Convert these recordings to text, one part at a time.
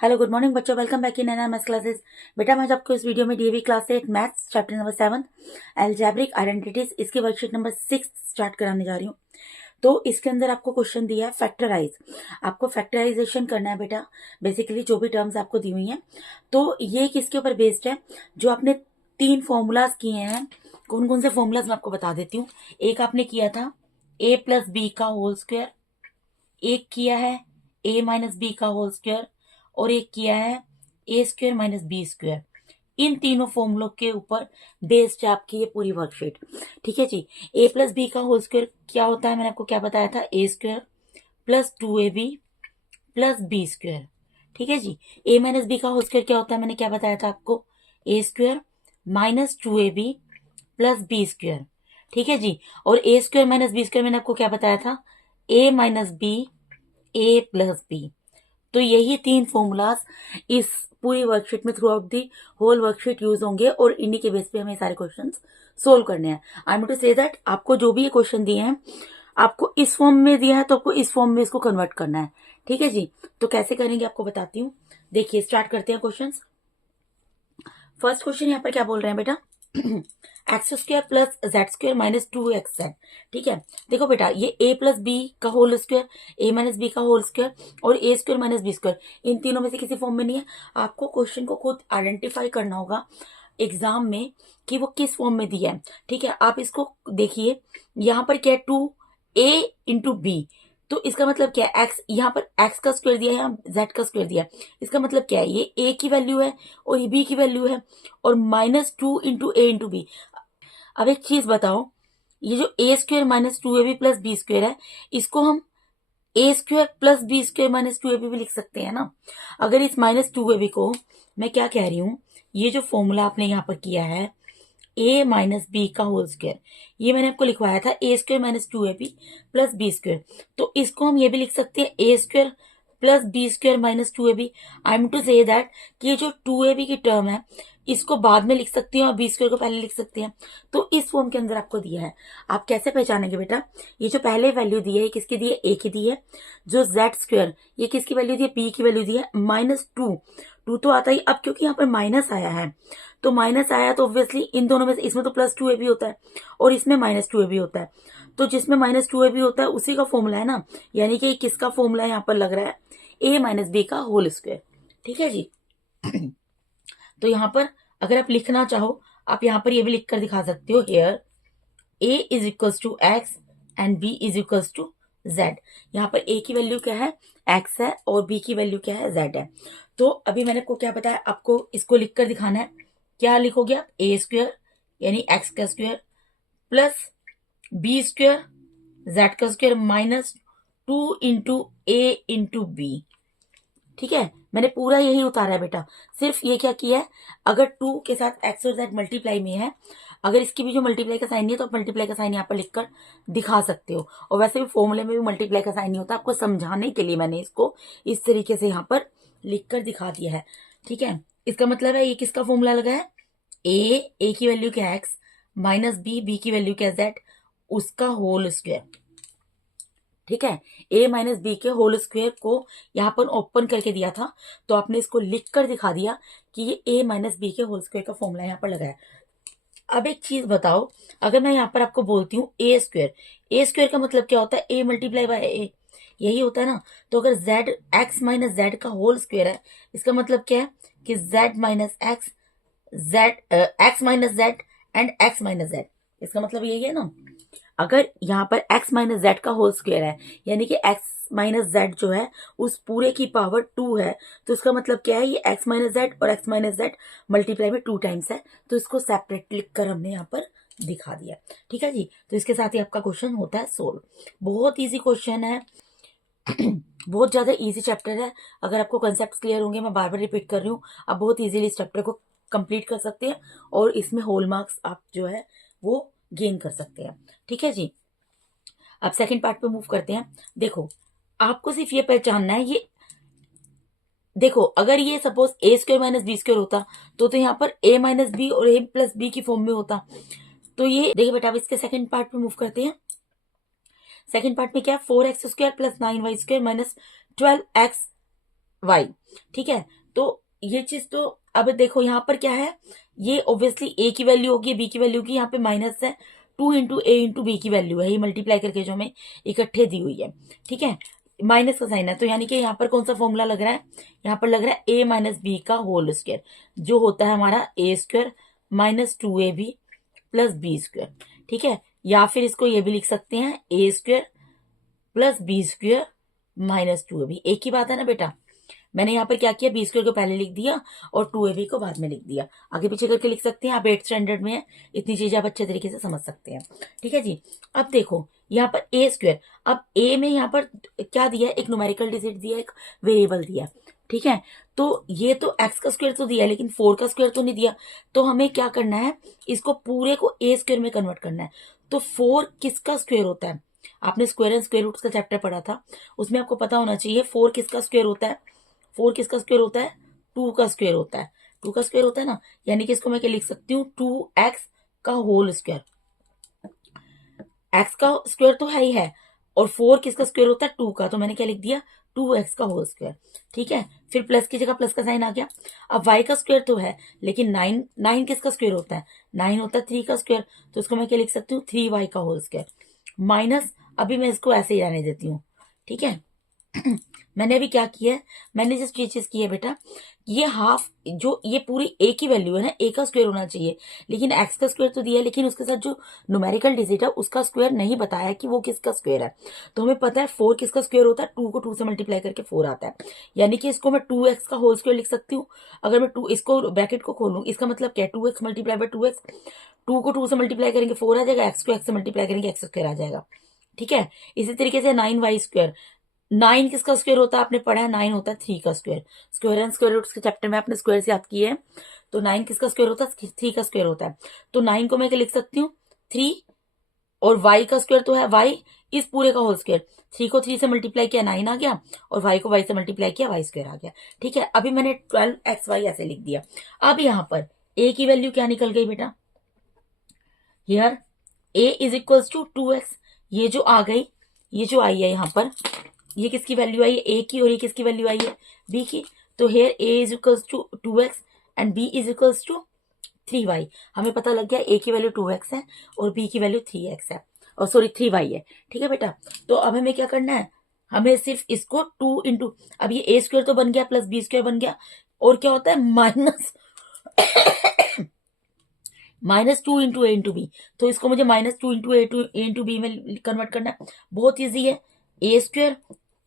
Hello good morning बच्चों, welcome back in NMS classes. बेटा मैं आज आपको इस वीडियो में DAV class 8 maths chapter number 7 algebraic identities इसकी वर्कशीट नंबर 6 स्टार्ट कराने जा रही हूँ। तो इसके अंदर आपको क्वेश्चन दिया है फैक्टराइज। आपको फैक्टराइजेशन करना है बेटा, बेसिकली जो भी टर्म्स आपको दी हुई हैं। तो ये किसके ऊपर बेस्ड है? जो आपने 3 फॉर्मूलाज किए हैं, कौन कौन से फॉर्मूलाज मैं आपको बता देती हूँ। एक आपने किया था a प्लस बी का होल स्क्वायर, एक किया है a माइनस बी का होल स्क्वायर, और एक किया है A square minus B square. इन तीनों फॉर्मूलों के ऊपर बेस्ड है आपकी ये पूरी वर्कशीट। ठीक है जी। ए प्लस बी का होल स्क्वायर क्या होता है, मैंने आपको क्या बताया था? A square plus 2ab plus B square. ठीक है जी। ए माइनस बी का होल स्क्वायर क्या होता है, मैंने क्या बताया था आपको? A square minus 2ab plus B square. ठीक है जी। और A square minus B square मैंने आपको क्या बताया था? A minus B A plus B. तो यही 3 फॉर्मूलाज इस पूरी वर्कशीट में throughout the whole worksheet use होंगे और इन्हीं के बेस पे हमें सारे क्वेश्चंस सोल्व करने हैं। I am to say that आपको जो भी ये क्वेश्चन दिए हैं, आपको इस फॉर्म में दिया है तो आपको इस फॉर्म में इसको कन्वर्ट करना है। ठीक है जी। तो कैसे करेंगे आपको बताती हूँ। देखिए स्टार्ट करते हैं क्वेश्चन। फर्स्ट क्वेश्चन यहाँ पर क्या बोल रहे हैं बेटा? X square plus Z square minus 2xz। ठीक है। देखो बेटा, ये a प्लस बी का whole square, a minus B का होल स्क्वायर और a square minus B square, इन तीनों में से किसी फॉर्म में नहीं है। आपको क्वेश्चन को खुद आइडेंटिफाई करना होगा एग्जाम में कि वो किस फॉर्म में दिया है। ठीक है। आप इसको देखिए, यहाँ पर क्या है? 2a into B. तो इसका मतलब क्या है? एक्स, यहाँ पर एक्स का स्क्वायर दिया है, यहाँ जेड का स्क्वायर दिया है। इसका मतलब क्या है? ये a की वैल्यू है और ये b की वैल्यू है, और माइनस 2 इंटू ए इंटू बी। अब एक चीज बताओ, ये जो A square minus 2ab plus B square है, इसको हम A square plus B square minus 2ab भी लिख सकते हैं ना। अगर इस माइनस 2ab को मैं क्या कह रही हूँ, ये जो फॉर्मूला आपने यहाँ पर किया है a माइनस बी का होल स्क्वायर, ये मैंने आपको लिखवाया था A square minus 2ab plus B square. तो इसको हम ये भी लिख सकते हैं A square plus B square minus 2ab। I am to say that कि ये जो 2ab की टर्म है, इसको बाद में लिख सकती हैं और बी स्क्वायर को पहले लिख सकते हैं। तो इस फॉर्म के अंदर आपको दिया है। आप कैसे पहचानेंगे बेटा? ये जो पहले वैल्यू दी है, किसकी दी है? ए की दी है। जो जेड स्क्वायर, ये किसकी वैल्यू दी है? बी की वैल्यू दी है। माइनस 2 तो आता ही, अब क्योंकि यहाँ पर माइनस आया है, तो माइनस आया तो ऑब्वियसली इन दोनों में से इसमें तो प्लस 2ab होता है और इसमें माइनस 2ab होता है। तो जिसमें माइनस 2ab होता है उसी का फॉर्मूला है ना, यानी कि किसका फॉर्मूला यहाँ पर लग रहा है? ए माइनस बी का होल स्क्वायर। ठीक है जी। तो यहाँ पर अगर आप लिखना चाहो, आप यहाँ पर ये भी लिख कर दिखा सकते हो, here a is equals to x and b is equals to z। यहाँ पर a की वैल्यू क्या है? x है, और b की वैल्यू क्या है? z है। तो अभी मैंने को क्या बताया आपको, इसको लिख कर दिखाना है। क्या लिखोगे आप? ए स्क्वायर यानी x का square plus B square z का स्क्वायर माइनस 2 इंटू ए इंटू बी। ठीक है। मैंने पूरा यही उतारा है बेटा, सिर्फ ये क्या किया है, अगर 2 के साथ एक्स और जेड मल्टीप्लाई में है, अगर इसकी भी जो मल्टीप्लाई का साइन नहीं है तो आप मल्टीप्लाई का साइन यहाँ पर लिखकर दिखा सकते हो। और वैसे भी फॉर्मूले में भी मल्टीप्लाई का साइन नहीं होता, आपको समझाने के लिए मैंने इसको इस तरीके से यहाँ पर लिख कर दिखा दिया है। ठीक है। इसका मतलब है ये किसका फॉर्मूला लगा है? ए की वैल्यू क्या है? एक्स माइनस बी की वैल्यू क्या है? जेड, उसका होल स्क्वायर। ठीक है। ए माइनस बी के होल स्क्वायर को यहाँ पर ओपन करके दिया था, तो आपने इसको लिख कर दिखा दिया कि ये ए माइनस बी के होल स्क्वायर का फॉर्मूला यहाँ पर लगा है। अब एक चीज बताओ, अगर मैं यहाँ पर आपको बोलती हूँ ए स्क्वायर का मतलब क्या होता है? ए मल्टीप्लाई बाय ए, यही होता है ना। तो अगर जेड एक्स माइनस जेड का होल स्क्वायर है, इसका मतलब क्या है कि Z minus x, Z x minus Z and x minus Z, इसका मतलब यही है ना। अगर यहाँ पर x माइनस जेड का होल स्क्वायर है, यानी कि x माइनस जेड जो है उस पूरे की पावर 2 है, तो इसका मतलब क्या है? ये x माइनस जेड और x माइनस जेड मल्टीप्लाई में 2 टाइम्स है, तो इसको सेपरेट लिख कर हमने यहाँ पर दिखा दिया। ठीक है जी। तो इसके साथ ही आपका क्वेश्चन होता है सोल्व। बहुत ईजी क्वेश्चन है, बहुत ज्यादा ईजी चैप्टर है। अगर आपको कंसेप्ट क्लियर होंगे, मैं बार बार रिपीट कर रही हूँ, आप बहुत ईजिली इस चैप्टर को कंप्लीट कर सकते हैं और इसमें होल मार्क्स आप जो है वो गेन कर सकते हैं। ठीक है जी। अब सेकंड पार्ट पे मूव करते हैं। देखो, आपको सिर्फ ये पहचानना है, ये देखो, अगर ये सपोज ए स्क्वायर माइनस बी स्क्वायर होता तो यहाँ पर ए माइनस बी और ए प्लस बी की फॉर्म में होता। तो ये देखिए बेटा, अब इसके सेकंड पार्ट पे मूव करते हैं। सेकंड पार्ट में क्या है? 4x square plus 9y square minus 12xy। ठीक है, तो ये चीज तो अब देखो यहाँ पर क्या है, ये ऑब्वियसली ए की वैल्यू होगी, बी की वैल्यू की, यहाँ पे माइनस है, 2 × a × b की वैल्यू है, ये मल्टीप्लाई करके जो हमें इकट्ठे दी हुई है। ठीक है, माइनस का साइन है, तो यानी कि यहाँ पर कौन सा फॉर्मूला लग रहा है, यहाँ पर लग रहा है a - b का होल स्क्वायर, जो होता है हमारा a² - 2ab + b²। ठीक है, या फिर इसको ये भी लिख सकते हैं a² + b² - 2ab। एक ही बात है ना बेटा। मैंने यहाँ पर क्या किया, b² को पहले लिख दिया और 2ab को बाद में लिख दिया, आगे पीछे करके लिख सकते हैं, आप 8th स्टैंडर्ड में है, इतनी चीजें आप अच्छे तरीके से समझ सकते हैं। ठीक है जी, अब देखो यहाँ पर a², अब a में यहाँ पर क्या दिया है, एक न्यूमेरिकल डिजिट दिया है, एक वेरिएबल दिया है। ठीक है, तो ये तो x का स्क्वायर तो दिया है, लेकिन 4 का स्क्वायर तो नहीं दिया, तो हमें क्या करना है, इसको पूरे को a² में कन्वर्ट करना है। तो 4 किसका स्क्वायर होता है, आपने स्क्वायर एंड स्क्वायर रूट्स का चैप्टर पढ़ा था, उसमें आपको पता होना चाहिए 4 किसका स्क्वायर होता है, 4 किसका स्क्वायर होता है, 2 का स्क्वायर होता है, 2 का स्क्वायर होता है ना, यानी कि इसको मैं क्या लिख सकती हूँ, 2x का होल स्क्वायर। x का स्क्वायर तो है ही है, और 4 किसका स्क्वायर होता है, 2 का, तो मैंने क्या लिख दिया, 2x का होल स्क्वायर। ठीक है, फिर प्लस की जगह प्लस का साइन आ गया। अब y का स्क्वायर तो है, लेकिन 9 किसका स्क्वायर होता है, 9 होता है 3 का स्क्वायर, तो इसको मैं क्या लिख सकती हूँ, 3y का होल स्क्वायर माइनस, अभी मैं इसको ऐसे ही रहने देती हूँ। ठीक है, मैंने अभी क्या किया है, मैंने जस्ट ये चीज की है बेटा, ये हाफ, जो ये पूरी ए की वैल्यू है ना, ए का स्क्वायर होना चाहिए, लेकिन एक्स का स्क्वायर तो दिया है, लेकिन उसके साथ जो न्यूमेरिकल डिजिट है उसका स्क्वायर नहीं बताया कि वो किसका स्क्वायर है। तो हमें पता है 4 किसका स्क्वायर होता है, 2 को 2 से मल्टीप्लाई करके 4 आता है, यानी कि इसको मैं 2x का होल स्क्वायर लिख सकती हूँ। अगर मैं 2 इसको ब्रैकेट को खोलूँ, इसका मतलब क्या है, 2x मल्टीप्लाई बाय 2x, 2 को 2 से मल्टीप्लाई करेंगे 4 आ जाएगा, एक्स को एक्स से मल्टीप्लाई करेंगे एक्स स्क्वायर आ जाएगा। ठीक है, इसी तरीके से 9y², 9 किसका स्क्वायर होता है, आपने पढ़ा है 9 होता है 3 का square, square and square roots के चैप्टर में आपने स्क्वायर से याद किए हैं। तो 9 किसका स्क्वायर होता है, 3 का स्क्वायर होता है, तो 9 को मैं क्या लिख सकती हूँ, 3, और y का स्क्वायर तो है y, इस पूरे का होल स्क्वायर, 3 को 3 से मल्टीप्लाई किया 9 आ गया, और y को y से मल्टीप्लाई किया y स्क्वायर आ गया। ठीक है, अभी मैंने 12xy ऐसे लिख दिया। अब यहाँ पर a की वैल्यू क्या निकल गई बेटा, हियर a = 2x, ये जो आ गई, ये जो आई है यहाँ पर, ये किसकी वैल्यू आई है, ए की, और ये किसकी वैल्यू आई है, बी की। तो hair A = 2x and B = 3y। हमें पता लग गया ए की वैल्यू 2x है और बी की वैल्यू 3x है, और सॉरी 3y है। ठीक है बेटा, तो अब हमें क्या करना है, हमें सिर्फ इसको 2 अब ये a² तो बन गया प्लस b² बन गया, और क्या होता है माइनस -2 × a × b, तो इसको मुझे -2 × a में कन्वर्ट करना है। बहुत इजी है, a²,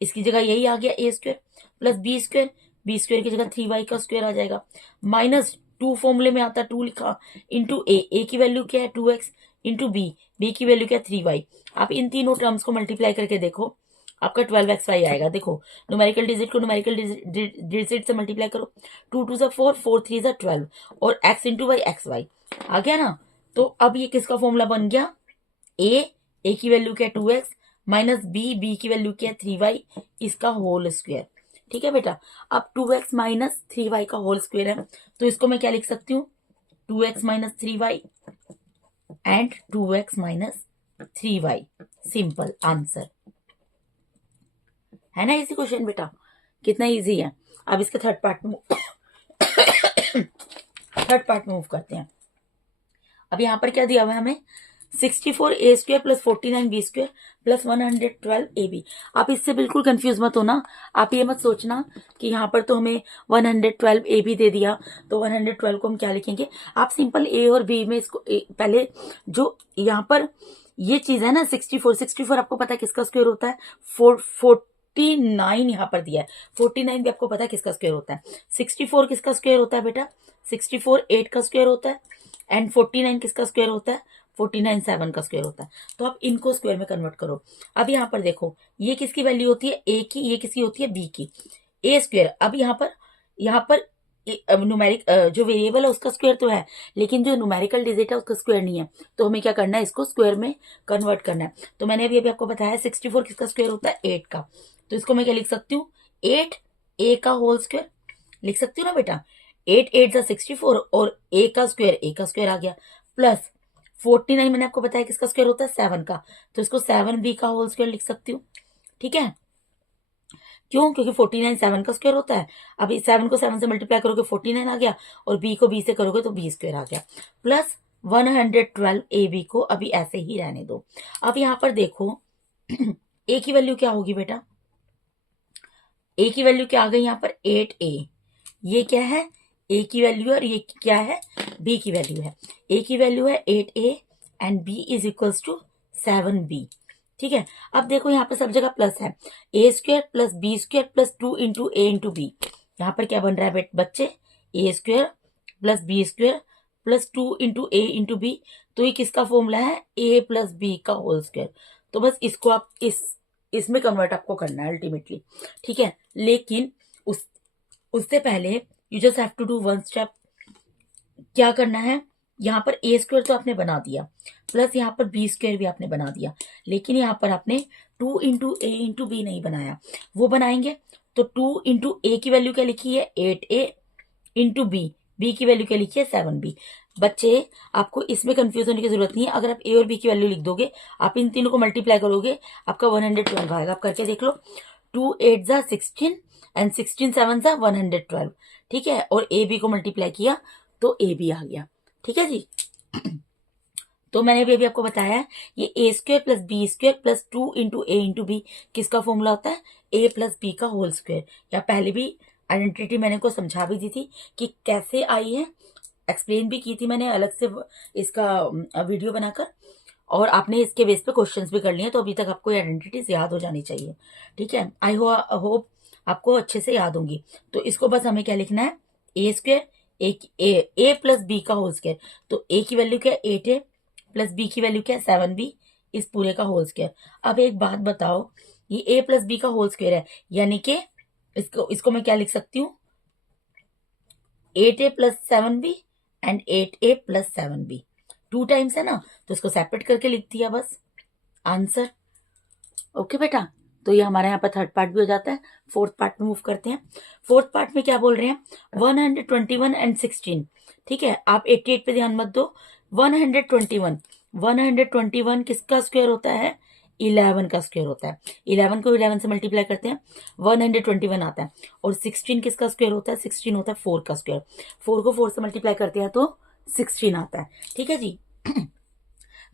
इसकी जगह यही आ गया a² प्लस b² की जगह 3y का स्क्वायर आ जाएगा, -2 फॉर्मूले में आता है, 2 लिखा, इंटू a की वैल्यू क्या है 2x, इंटू b की वैल्यू क्या है 3y। आप इन तीनों टर्म्स को मल्टीप्लाई करके देखो, आपका 12xy आएगा। देखो न्यूमेरिकल डिजिट को न्यूमेरिकल डिजिट से मल्टीप्लाई करो, 2 2 4, 4 3 12, और x इंटू वाई xy आ गया ना। तो अब ये किसका फॉर्मूला बन गया, a की वैल्यू क्या है 2x माइनस b की वैल्यू क्या है 3y, इसका होल स्क्वायर। ठीक है बेटा, अब 2x माइनस 3y का होल स्क्वायर है, तो इसको मैं क्या लिख सकती हूँ, 2x minus 3y and 2x minus 3y, simple answer है ना। इसी क्वेश्चन बेटा, कितना इजी है। अब इसके थर्ड पार्ट में मूव करते हैं। अब यहाँ पर क्या दिया हुआ है हमें, 64a² + 49b² + 112ab। आप इससे बिल्कुल कंफ्यूज मत होना, आप ये मत सोचना कि यहाँ पर तो हमें 112ab दे दिया, तो 112 को हम क्या लिखेंगे। आप सिंपल a और b में इसको पहले जो यहाँ पर ये चीज है ना 64 आपको पता है किसका स्क्वायर होता है, 49 यहाँ पर दिया है, 49 भी आपको पता है किसका स्क्वायर होता है। 64 किसका स्क्वायर होता है बेटा, 64 8 का स्क्वायर होता है, एंड 49 किसका स्क्वायर होता है, 49 7 का स्क्वायर होता है। तो आप इनको स्क्वायर में कन्वर्ट करो। अब यहाँ पर देखो, ये किसकी वैल्यू होती है, ए की, ये किसकी होती है बी की, a²। अब यहाँ पर न्यूमेरिक जो वेरिएबल है उसका स्क्वायर तो है, लेकिन जो न्यूमेरिकल डिजिट है उसका स्क्वायर नहीं है, तो हमें क्या करना है, इसको स्क्वायर में कन्वर्ट करना है। तो मैंने अभी आपको बताया 64 किसका स्क्वायर होता है 8 का, तो इसको मैं क्या लिख सकती हूँ, 8 a का होल स्क्वायर लिख सकती हूँ ना बेटा, 8 8 = 64, और a का स्क्वायर आ गया, प्लस 49 मैंने आपको बताया किसका स्क्वायर होता है 7 का, तो इसको 7b का होल स्क्वायर लिख सकती हूँ। ठीक है, क्यों? क्योंकि 49 7 का स्क्वायर होता है। अब इस 7 को 7 से मल्टीप्लाई करोगे 49 आ गया, और b को b से करोगे तो b स्क्वायर आ गया, प्लस 112 ab को अभी ऐसे ही रहने दो। अब यहाँ पर देखो a की वैल्यू क्या होगी बेटा? a की वैल्यू क्या आ गई यहाँ पर? 8a। ये क्या है? a की वैल्यू है, और ये क्या है? b की वैल्यू है। a की वैल्यू है 8a and b is equals to 7b। ठीक है, अब देखो यहाँ पर सब जगह प्लस है। A square plus B square plus 2 into A into B. यहाँ पर क्या बन रहा है बच्चे? A square plus B square plus 2 into A into B. तो ये किसका फॉर्मूला है? ए प्लस बी का होल स्क्वायर। तो बस इसको आप इसमें कन्वर्ट आपको करना है अल्टीमेटली। ठीक है, लेकिन उससे पहले you just have to do one step. क्या करना है? यहाँ पर ए स्क्वायर तो आपने बना दिया, प्लस यहाँ पर बी स्क्वायर भी आपने बना दिया, लेकिन यहाँ पर आपने 2 इंटू ए इंटू बी नहीं बनाया। वो बनाएंगे तो 2 इंटू ए की वैल्यू क्या लिखी है? 8a इंटू बी की वैल्यू क्या लिखी है? 7b। बच्चे आपको इसमें कंफ्यूज होने की जरूरत नहीं है। अगर आप ए और बी की वैल्यू लिख दोगे, आप इन तीनों को मल्टीप्लाई करोगे, आपका 112 आएगा। आप करके देख लो। 2 8 जा 16 एंड 16 7 जा 112। ठीक है, और ए बी को मल्टीप्लाई किया तो ए बी आ गया। ठीक है जी। तो मैंने भी अभी आपको बताया है, ये A square plus B square plus 2 into A into B किसका फॉर्मूला होता है? ए प्लस बी का होल स्क्वायर। या पहले भी आइडेंटिटी मैंने को समझा भी दी थी कि कैसे आई है, एक्सप्लेन भी की थी मैंने अलग से इसका वीडियो बनाकर, और आपने इसके बेस पे क्वेश्चंस भी कर लिए। तो अभी तक आपको आइडेंटिटीज याद हो जानी चाहिए। ठीक है, आई होप आपको अच्छे से याद होंगी। तो इसको बस हमें क्या लिखना है? A square A plus B का होल स्क्वायर। तो ए की वैल्यू क्या है? 8a प्लस बी की वैल्यू क्या है? 7b, इस पूरे का होल स्क्वायर। अब एक बात बताओ, ये a प्लस बी का होल स्क्वायर है, यानी कि इसको मैं क्या लिख सकती हूँ? 8a plus 7b and 8a plus 7b। 2 times है ना, तो इसको सेपरेट करके लिख दिया बस, आंसर। ओके बेटा, तो ये हमारे यहाँ पर थर्ड पार्ट भी हो जाता है। फोर्थ पार्ट में मूव करते हैं। फोर्थ पार्ट में क्या बोल रहे हैं? 121 एंड 16। ठीक है, आप 88 पे ध्यान मत दो। 121 किसका स्क्वायर होता है? 11 का स्क्वायर होता है। 11 को 11 से मल्टीप्लाई करते हैं, 121 आता है। और 16 किसका स्क्वायर होता है? 16 होता है 4 का स्क्वायर। 4 को 4 से मल्टीप्लाई करते हैं तो 16 आता है। ठीक है जी।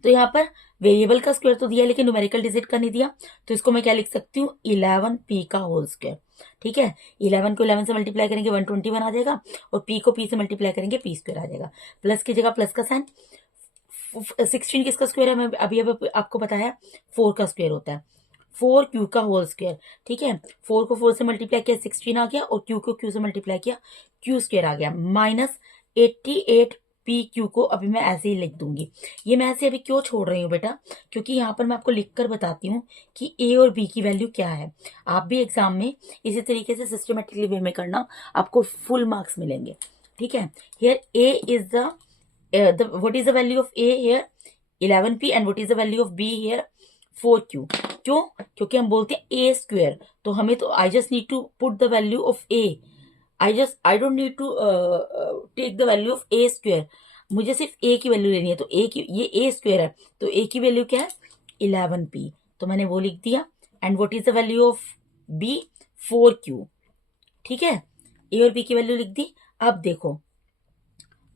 तो यहाँ पर वेरिएबल का स्क्वायर तो दिया, लेकिन न्यूमेरिकल डिजिट का नहीं दिया। तो इसको मैं क्या लिख सकती हूँ? 11p का होल स्क्वायर। ठीक है, 11 को 11 से मल्टीप्लाई करेंगे 121 आ जाएगा, और p को p से मल्टीप्लाई करेंगे p स्क्वायर आ जाएगा। प्लस की जगह प्लस का साइन। 16 किसका स्क्वायर है? मैं अभी आपको बताया 4 का स्क्वायर होता है। 4q का होल स्क्वायर। ठीक है, 4 को 4 से मल्टीप्लाई किया 16 आ गया, और q को q से मल्टीप्लाई किया q स्क्वायर आ गया, माइनस 88 पी क्यू को अभी मैं ऐसे ही लिख दूंगी। ये मैं ऐसे अभी क्यों छोड़ रही हूँ बेटा? क्योंकि यहाँ पर मैं आपको लिखकर बताती हूँ कि ए और बी की वैल्यू क्या है। आप भी एग्जाम में इसी तरीके से सिस्टमेटिकली वे में करना, आपको फुल मार्क्स मिलेंगे। ठीक है, here A is the what is the value of A here? 11p and what is the value of be here? 4q। क्यों? क्योंकि हम बोलते हैं ए स्क्वायर, तो हमें तो I just need to put the value of a. I don't need to take the value of a square. मुझे सिर्फ ए की वैल्यू लेनी है। तो ए की, ये ए स्क्वायर है, तो ए की वैल्यू क्या है? 11p, तो मैंने वो लिख दिया। And what is the value of b? 4q। ठीक है, ए और बी की वैल्यू लिख दी। अब देखो,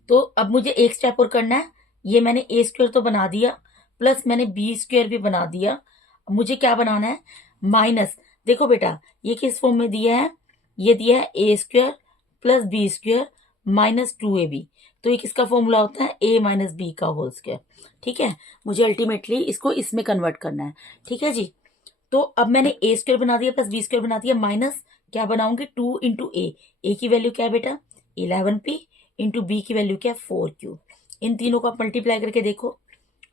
तो अब मुझे एक स्टेप और करना है। ये मैंने ए स्क्वायर तो बना दिया, प्लस मैंने बी स्क्वायर भी बना दिया। मुझे क्या बनाना है? माइनस। देखो बेटा, ये किस फॉर्म में दिया है? ये दिया है A square plus B square minus 2ab। तो ये किसका फॉर्मूला होता है? ए माइनस बी का होल स्क्वायर। ठीक है, मुझे अल्टीमेटली इसको इसमें कन्वर्ट करना है। ठीक है जी। तो अब मैंने ए स्क्वायर बना दिया प्लस बी स्क्वायर बना दिया, माइनस क्या बनाऊंगी? 2 इंटू ए की वैल्यू क्या है बेटा? 11p इंटू बी की वैल्यू क्या है? 4q। इन तीनों को आप मल्टीप्लाई करके देखो,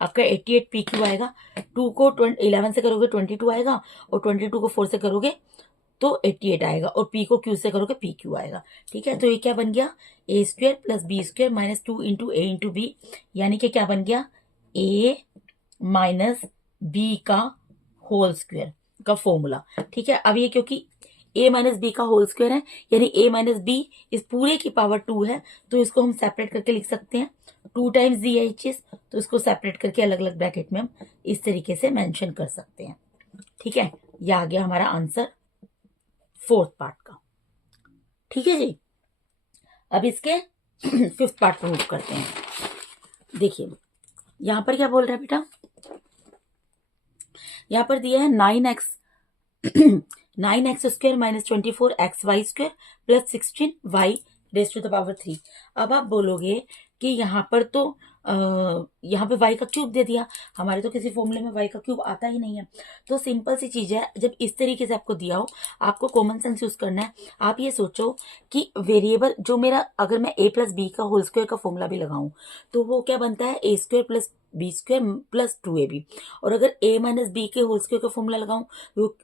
आपका 88pq आएगा। 2 को 11 से करोगे 22 आएगा, और 22 को 4 से करोगे तो 88 आएगा, और p को q से करोगे pq आएगा। ठीक है, तो ये क्या बन गया? A square plus B square minus 2 into A into B, यानी कि क्या बन गया? ए माइनस बी का होल स्क्वायर का फॉर्मूला। ठीक है, अब ये क्योंकि a माइनस बी का होल स्क्वायर है, यानी a माइनस बी इस पूरे की पावर 2 है, तो इसको हम सेपरेट करके लिख सकते हैं। 2 टाइम्स दी है ये चीज, तो इसको सेपरेट करके अलग अलग ब्रैकेट में हम इस तरीके से मेंशन कर सकते हैं। ठीक है, ये आ गया हमारा आंसर। फोर्थ पार्ट का। ठीक है जी, अब इसके फिफ्थ पार्ट को मूव करते हैं। देखिए यहां पर क्या बोल रहा है बेटा, यहां पर दिया है 9x 9x² minus 24xy² plus 16y raise to the power 3। अब आप बोलोगे कि यहाँ पर तो यहाँ पे y का क्यूब दे दिया, हमारे तो किसी फॉर्मूले में y का क्यूब आता ही नहीं है। तो सिंपल सी चीज है, जब इस तरीके से आपको दिया हो आपको कॉमन सेंस यूज करना है। आप ये सोचो कि वेरिएबल जो मेरा, अगर मैं a प्लस बी का होल स्क्वायर का फॉर्मूला भी लगाऊं तो वो क्या बनता है, a² plus b² plus 2ab। और अगर a माइनस बी के होल स्क्वायर का फॉर्मूला लगाऊं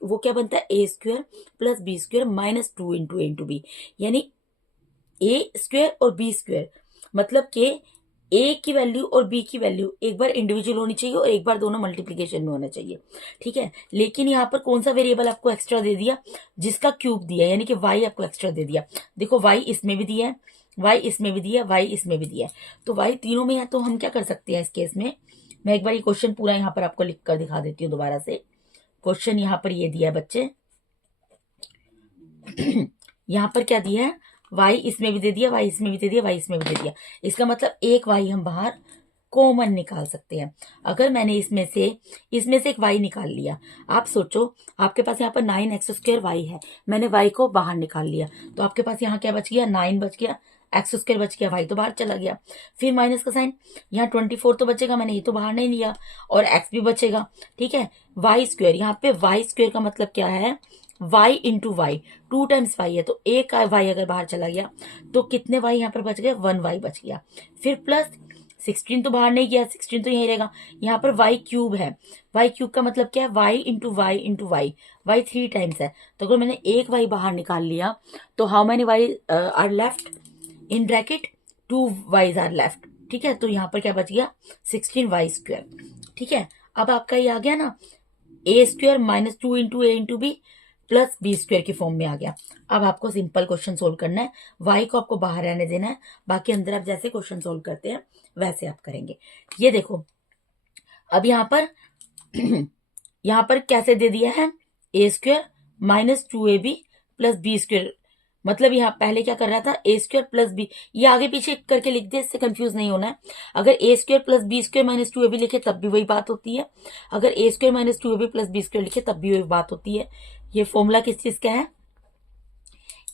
वो क्या बनता है, a² plus b² minus 2 into a into B. यानी a² और b², मतलब कि a की वैल्यू और b की वैल्यू एक बार इंडिविजुअल होनी चाहिए और एक बार दोनों मल्टीप्लीकेशन में होना चाहिए। ठीक है, लेकिन यहाँ पर कौन सा वेरिएबल आपको एक्स्ट्रा दे दिया, जिसका क्यूब दिया, यानी कि y आपको एक्स्ट्रा दे दिया। देखो y इसमें भी दिया है, y इसमें भी दिया, y इसमें भी दिया है, तो y तीनों में है। तो हम क्या कर सकते हैं इस केस में, मैं एक बार ये क्वेश्चन पूरा यहाँ पर आपको लिख कर दिखा देती हूँ दोबारा से। क्वेश्चन यहाँ पर ये दिया है बच्चे, यहाँ पर क्या दिया है, y इसमें भी दे दिया, y इसमें भी दे दिया, y इसमें भी दे दिया। इसका मतलब एक y हम बाहर कॉमन निकाल सकते हैं। अगर मैंने इसमें से एक y निकाल लिया, आप सोचो आपके पास यहाँ पर 9x² y है, मैंने y को बाहर निकाल लिया, तो आपके पास यहाँ क्या बच गया, 9 बच गया, x² बच गया, y तो बाहर चला गया। फिर माइनस का साइन, यहाँ 24 तो बचेगा, मैंने ये तो बाहर नहीं लिया, और x भी बचेगा। ठीक है, y², यहाँ पे y² का मतलब क्या है, y into y, 2 times y है, तो एक y अगर बाहर चला गया तो कितने y यहाँ पर बच गए, 1 y बच गया। फिर प्लस 16 तो बाहर नहीं गया, 16 तो यहीं रहेगा। यहाँ पर y क्यूब है, y क्यूब का मतलब क्या है, y into y into y, y 3 times है। तो अगर मैंने एक y बाहर निकाल लिया तो how many y are left, in bracket 2 y's are left. ठीक है, तो यहाँ पर क्या बच गया, 16y²। ठीक है, अब आपका ये आ गया ना, a² minus 2 into a into b plus b² की फॉर्म में आ गया। अब आपको सिंपल क्वेश्चन सोल्व करना है, y को आपको बाहर रहने देना है, बाकी अंदर आप जैसे क्वेश्चन सोल्व करते हैं वैसे आप करेंगे। ये देखो अब यहाँ पर यहाँ पर कैसे दे दिया है, a² minus 2ab plus b², मतलब यहाँ पहले क्या कर रहा था, a² प्लस बी, ये आगे पीछे करके लिख दे, इससे कंफ्यूज नहीं होना है। अगर a² plus b² minus 2ab लिखे तब भी वही बात होती है, अगर a² minus 2ab plus b² लिखे तब भी वही बात होती है। ये फॉर्मूला किस चीज का है,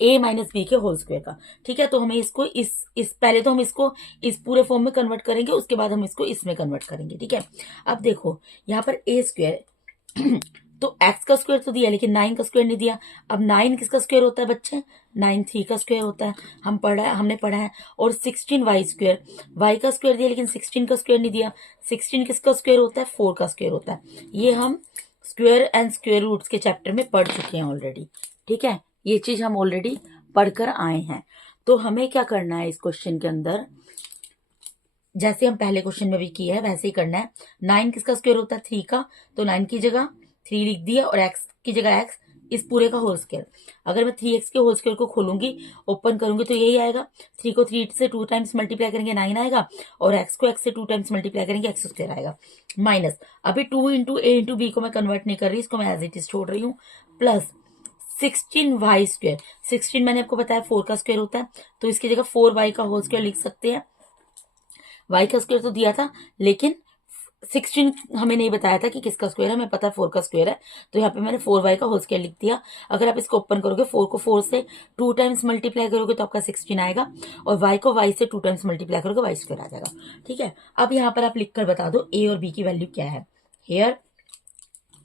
a माइनस बी के होल स्क्वायर का। ठीक है, तो हमें इसको इस पहले तो हम इसको इस पूरे फॉर्म में कन्वर्ट करेंगे, उसके बाद हम इसको इसमें कन्वर्ट करेंगे। ठीक है, अब देखो यहाँ पर a² तो x का स्क्वायर तो दिया लेकिन 9 का स्क्वायर नहीं दिया। अब 9 किसका स्क्वायर होता है बच्चे, 9 3 का स्क्वायर होता है, हमने पढ़ा है। और 16y², y का स्क्वायर दिया लेकिन 16 का स्क्वायर नहीं दिया। 16 किसका स्क्वायर होता है, 4 का स्क्वायर होता है। ये हम स्क्वायर एंड स्क्वायर रूट्स के चैप्टर में पढ़ चुके हैं ऑलरेडी। ठीक है, ये चीज हम ऑलरेडी पढ़कर आए हैं। तो हमें क्या करना है इस क्वेश्चन के अंदर, जैसे हम पहले क्वेश्चन में भी किया है वैसे ही करना है। 9 किसका स्क्वायर होता है, 3 का, तो 9 की जगह 3 लिख दिया और x की जगह x, इस पूरे का होल स्क्वायर। अगर मैं 3x के होल स्क्वायर को खोलूंगी, ओपन करूंगी तो यही आएगा। 3 को 3 से 2 टाइम्स मल्टीप्लाई करेंगे 9 आएगा, और x को x से 2 टाइम्स मल्टीप्लाई करेंगे x² आएगा। माइनस, अभी 2 इंटू a इंटू बी को मैं कन्वर्ट नहीं कर रही, इसको मैं एज इट इज छोड़ रही हूँ, प्लस 16y²। 16 मैंने आपको बताया 4 का स्क्वायर होता है, तो इसकी जगह 4y का होल स्क्वायर लिख सकते हैं। y का स्क्वायर तो दिया था लेकिन 16 हमें नहीं बताया था कि किसका स्क्वायर है, हमें पता है 4 का स्क्वायर है, तो यहाँ पे मैंने 4y का होल स्क्वायर लिख दिया। अगर आप इसको ओपन करोगे, 4 को 4 से 2 टाइम्स मल्टीप्लाई करोगे तो आपका 16 आएगा, और y को y से 2 टाइम्स मल्टीप्लाई करोगे y² आ जाएगा। ठीक है, अब यहाँ पर आप लिख कर बता दो a और b की वैल्यू क्या है। Here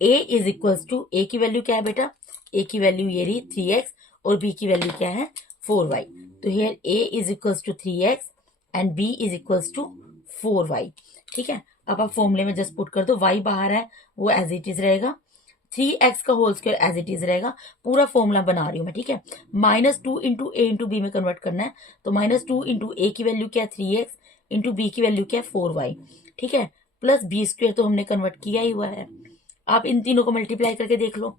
a is equals to, a की वैल्यू क्या है बेटा, a की वैल्यू ये रही 3x, और b की वैल्यू क्या है 4y। तो here a is equals to 3x and b is equals to 4y। ठीक है, अब आप फॉर्मूले में जस्ट पुट कर दो, y बाहर है वो एज इट इज रहेगा, 3x का whole square as it is रहेगा, पूरा फॉर्मूला बना रही हूं मैं। ठीक है, -2 इंटू a इंटू बी में कन्वर्ट करना है, तो -2 इंटू a की वैल्यू क्या है 3x, इंटू बी की वैल्यू क्या है 4y। ठीक है, प्लस b² तो हमने कन्वर्ट किया ही हुआ है। आप इन तीनों को मल्टीप्लाई करके देख लो,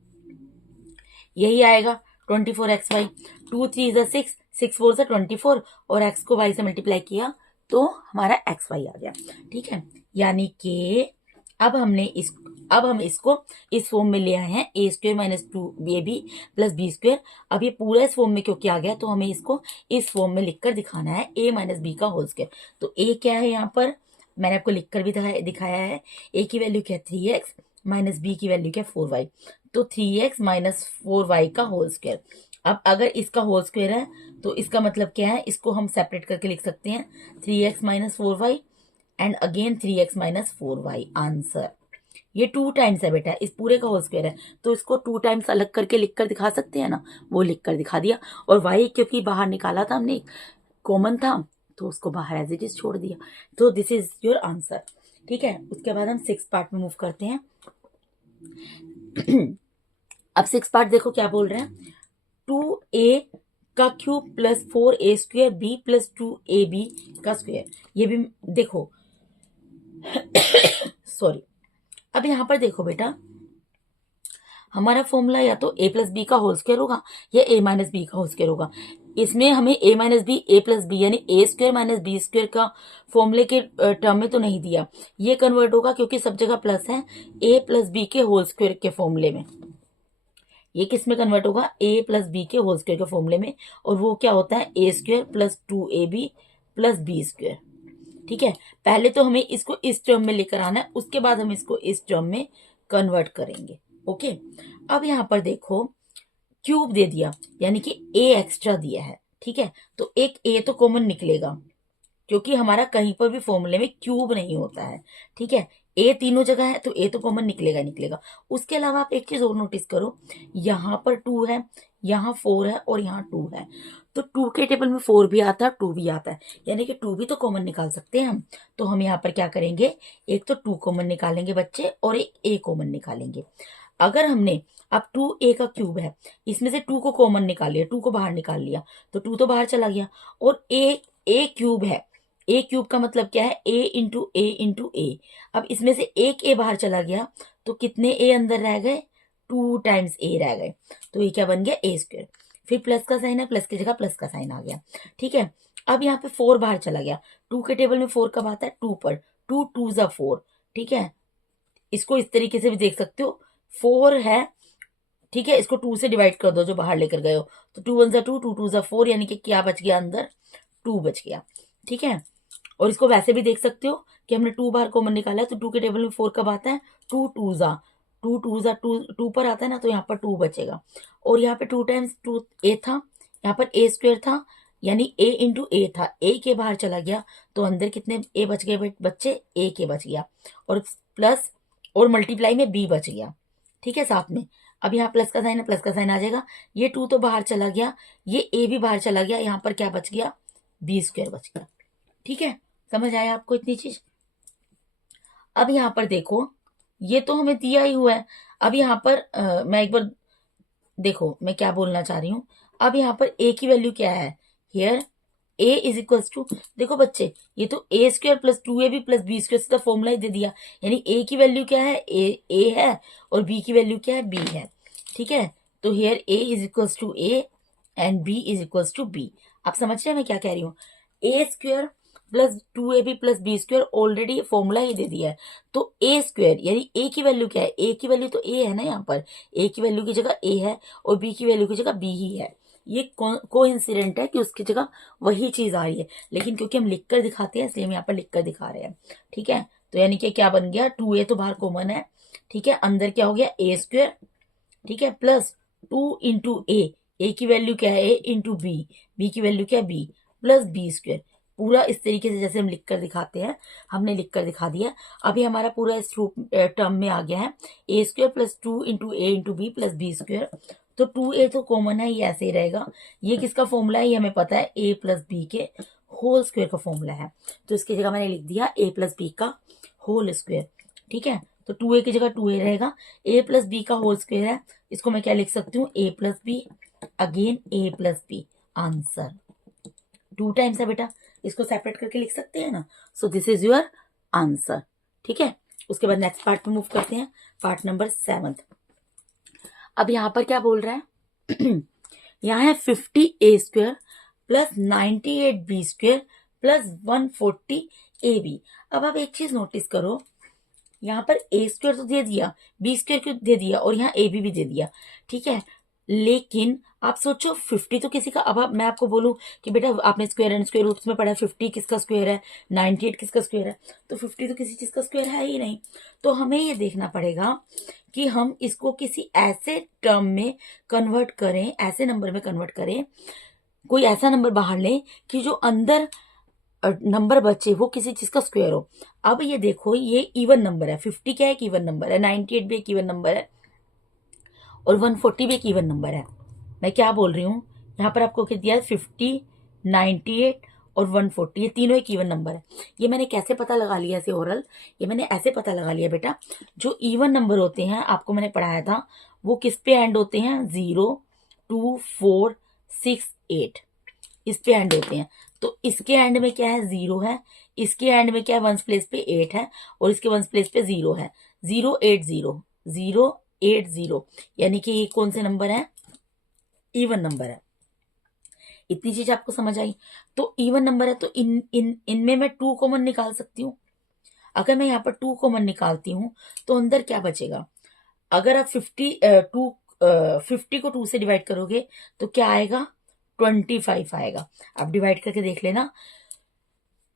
यही आएगा 24xy, 2 3 is 6, 6 4 से 24, और x को y से मल्टीप्लाई किया तो हमारा xy आ गया। ठीक है, यानी कि अब हमने इस अब हम इसको इस फॉर्म में ले आए हैं A square minus 2ab plus B square. अब ये पूरा इस फॉर्म में क्योंकि आ गया तो हमें इसको इस फॉर्म में लिखकर दिखाना है ए माइनस बी का होल स्क्वेयर। तो ए क्या है यहाँ पर मैंने आपको लिखकर भी दिखाया है। ए की वैल्यू क्या है 3x माइनस बी की वैल्यू क्या है 4y। तो 3x माइनस 4y का होल स्क्वेयर। अब अगर इसका होल स्क्वेयर है तो इसका मतलब क्या है, इसको हम सेपरेट करके लिख सकते हैं 3x minus 4y and again 3x minus 4y answer. ये 2 टाइम्स है बेटा, इस पूरे का होल स्क्वायर है तो इसको 2 टाइम्स अलग करके लिख कर दिखा सकते हैं ना, वो लिख कर दिखा दिया। और y क्योंकि बाहर निकाला था हमने, कॉमन था तो उसको बाहर एज इट इज छोड़ दिया। तो दिस इज योर आंसर। ठीक है, उसके बाद हम 6th पार्ट में मूव करते हैं। अब 6th पार्ट देखो क्या बोल रहे हैं, 2a का cube plus 4a square b plus 2ab का स्क्वेयर। ये भी देखो सॉरी। अब यहां पर देखो बेटा, हमारा फॉर्मूला या तो a प्लस बी का होल स्क्वायर होगा या a माइनस बी का होल स्क्वायर होगा। इसमें हमें a minus b a plus b यानी a square minus B square का फॉर्मूले के टर्म में तो नहीं दिया। ये कन्वर्ट होगा क्योंकि सब जगह प्लस है a प्लस बी के होल स्क्वायर के फॉर्मूले में। ये किस में कन्वर्ट होगा, a प्लस बी के होल स्क्वायर के फॉर्मूले में, और वो क्या होता है a square plus 2ab plus B square. ठीक है, पहले तो हमें इसको इस टर्म में लेकर आना है, उसके बाद हम इसको इस टर्म में कन्वर्ट करेंगे। ओके, अब यहां पर देखो क्यूब दे दिया यानी कि a एक्स्ट्रा दिया है। ठीक है, तो एक a तो कॉमन निकलेगा क्योंकि हमारा कहीं पर भी फॉर्मूले में क्यूब नहीं होता है। ठीक है, a तीनों जगह है तो a तो कॉमन निकलेगा निकलेगा। उसके अलावा आप एक चीज और नोटिस करो, यहाँ पर 2 है, यहाँ 4 है और यहाँ 2 है। तो 2 के टेबल में 4 भी आता है 2 भी आता है, यानी कि 2 भी तो कॉमन निकाल सकते हैं हम। तो हम यहाँ पर क्या करेंगे, एक तो 2 कॉमन निकालेंगे बच्चे और एक a कॉमन निकालेंगे। अगर हमने अब 2a का क्यूब है, इसमें से 2 को कॉमन निकाल लिया, 2 को बाहर निकाल लिया तो 2 तो बाहर चला गया, और a क्यूब है, a क्यूब का मतलब क्या है a इंटू ए। अब इसमें से एक a बाहर चला गया तो कितने a अंदर रह गए, 2 टाइम्स a रह गए। तो ये क्या बन गया a स्क्वायर। फिर प्लस का साइन है, प्लस की जगह प्लस का साइन आ गया। ठीक है, अब यहाँ पे 4 बाहर चला गया, 2 के टेबल में 4 कब आता है 2 पर, 2 2 जा 4। ठीक है, इसको इस तरीके से भी देख सकते हो, 4 है। ठीक है, इसको 2 से डिवाइड कर दो जो बाहर लेकर गए हो, तो 2 1 जा 2, 2 2 जा 4, यानी कि क्या बच गया अंदर, 2 बच गया। ठीक है, और इसको वैसे भी देख सकते हो कि हमने 2 बाहर कॉमन निकाला है तो 2 के टेबल में 4 कब आता है, 2 2 जा 2 2 जा 2 पर आता है ना, तो यहाँ पर 2 बचेगा। और यहाँ पे 2 टाइम्स 2 a था, यहाँ पर a स्क्वायर था यानी a इंटू ए था, a के बाहर चला गया तो अंदर कितने a बच गए बच्चे, a के बच गया, और प्लस और मल्टीप्लाई में b बच गया। ठीक है, साथ में अब यहाँ प्लस का साइन है, प्लस का साइन आ जाएगा, ये 2 तो बाहर चला गया, ये a भी बाहर चला गया, यहाँ पर क्या बच गया, b स्क्वायर बच गया। ठीक है, समझ आया आपको इतनी चीज। अब यहाँ पर देखो, ये तो हमें दिया ही हुआ है। अब यहाँ पर मैं एक बार देखो मैं क्या बोलना चाह रही हूँ। अब यहाँ पर a की वैल्यू क्या है, here a is equal to, देखो बच्चे ये तो a square plus 2ab plus B square से फॉर्मूला ही दे दिया, यानी a की वैल्यू क्या है, a है, और b की वैल्यू क्या है, b है। ठीक है, तो here a is equal to a and b is equal to b। आप समझ रहे हैं मैं क्या कह रही हूँ, a square plus 2ab plus B square already formula ही दे दिया है, तो a स्क्वायर यानी a की वैल्यू क्या है, a की वैल्यू तो a है ना, यहाँ पर a की वैल्यू की जगह a है और b की वैल्यू की जगह b ही है। ये कोइंसिडेंट है कि उसकी जगह वही चीज आ रही है, लेकिन क्योंकि हम लिख कर दिखाते हैं इसलिए हम यहाँ पर लिख कर दिखा रहे हैं। ठीक है, तो यानी कि क्या बन गया, 2a तो बाहर कॉमन है। ठीक है, अंदर क्या हो गया a स्क्वायर, ठीक है, प्लस 2 इंटू ए की वैल्यू क्या है a इंटू बी की वैल्यू क्या है b, प्लस बी स्क्वायर। पूरा इस तरीके से जैसे हम लिख कर दिखाते हैं, हमने लिख कर दिखा दिया। अभी हमारा पूरा इस टर्म में आ गया है a square plus 2 into A into b plus B square. तो 2a तो कॉमन है, ये ऐसे ही रहेगा। ये किसका फॉर्मूला है, ये हमें पता है a प्लस बी के होल स्क्वायर का फॉर्मूला है, तो इसकी जगह मैंने लिख दिया a प्लस बी का होल स्क्वायर। ठीक है, तो 2a की जगह 2a रहेगा, a प्लस बी का होल स्क्वायर है, इसको मैं क्या लिख सकती हूँ, a plus b again a plus b answer. 2 times है बेटा, इसको सेपरेट करके लिख सकते हैं ना, so this is your answer. ठीक है, उसके बाद नेक्स्ट पार्ट में मूव करते हैं, पार्ट नंबर 7। अब यहाँ पर क्या बोल रहा है यहाँ है 50a square plus 98b square plus 140ab। अब आप एक चीज नोटिस करो, यहाँ पर ए स्क्वायर तो दे दिया, बी स्क्वायर क्यों दे दिया, और यहाँ ए भी दे दिया, ठीक है। लेकिन आप सोचो 50 तो किसी का, अब मैं आपको बोलूं कि बेटा आपने स्क्वायर एंड स्क्वायर रूट्स में पढ़ा है, 50 किसका स्क्वायर है, 98 किसका स्क्वायर है, तो 50 तो किसी चीज का स्क्वायर है ही नहीं। तो हमें ये देखना पड़ेगा कि हम इसको किसी ऐसे टर्म में कन्वर्ट करें, ऐसे नंबर में कन्वर्ट करें, कोई ऐसा नंबर बाहर लें कि जो अंदर नंबर बचे वो किसी चीज का स्क्वायर हो। अब ये देखो, ये इवन नंबर है, 50 क्या है, एक इवन नंबर है, 98 भी एक इवन नंबर है, और 140 भी एक इवन नंबर है। मैं क्या बोल रही हूँ, यहाँ पर आपको क्या दिया है, 50, 98 और 140, ये तीनों एक इवन नंबर है। ये मैंने कैसे पता लगा लिया ऐसे ओरल, ये मैंने ऐसे पता लगा लिया बेटा, जो इवन नंबर होते हैं आपको मैंने पढ़ाया था, वो किस पे एंड होते हैं, 0, 2, 4, 6, 8, इस पे एंड होते हैं। तो इसके एंड में क्या है, 0 है, इसके एंड में क्या है, वंस प्लेस पे 8 है, और इसके वंस प्लेस पे 0 है, 080, 080, यानी कि ये कौन से नंबर है, इवन नंबर है। इतनी चीज आपको समझ आई। तो इवन नंबर है तो इनमें मैं 2 कॉमन निकाल सकती हूँ। अगर मैं यहाँ पर 2 कॉमन निकालती हूँ तो अंदर क्या बचेगा, अगर आप 50 को 2 से डिवाइड करोगे तो क्या आएगा, 25 आएगा। आप डिवाइड करके देख लेना,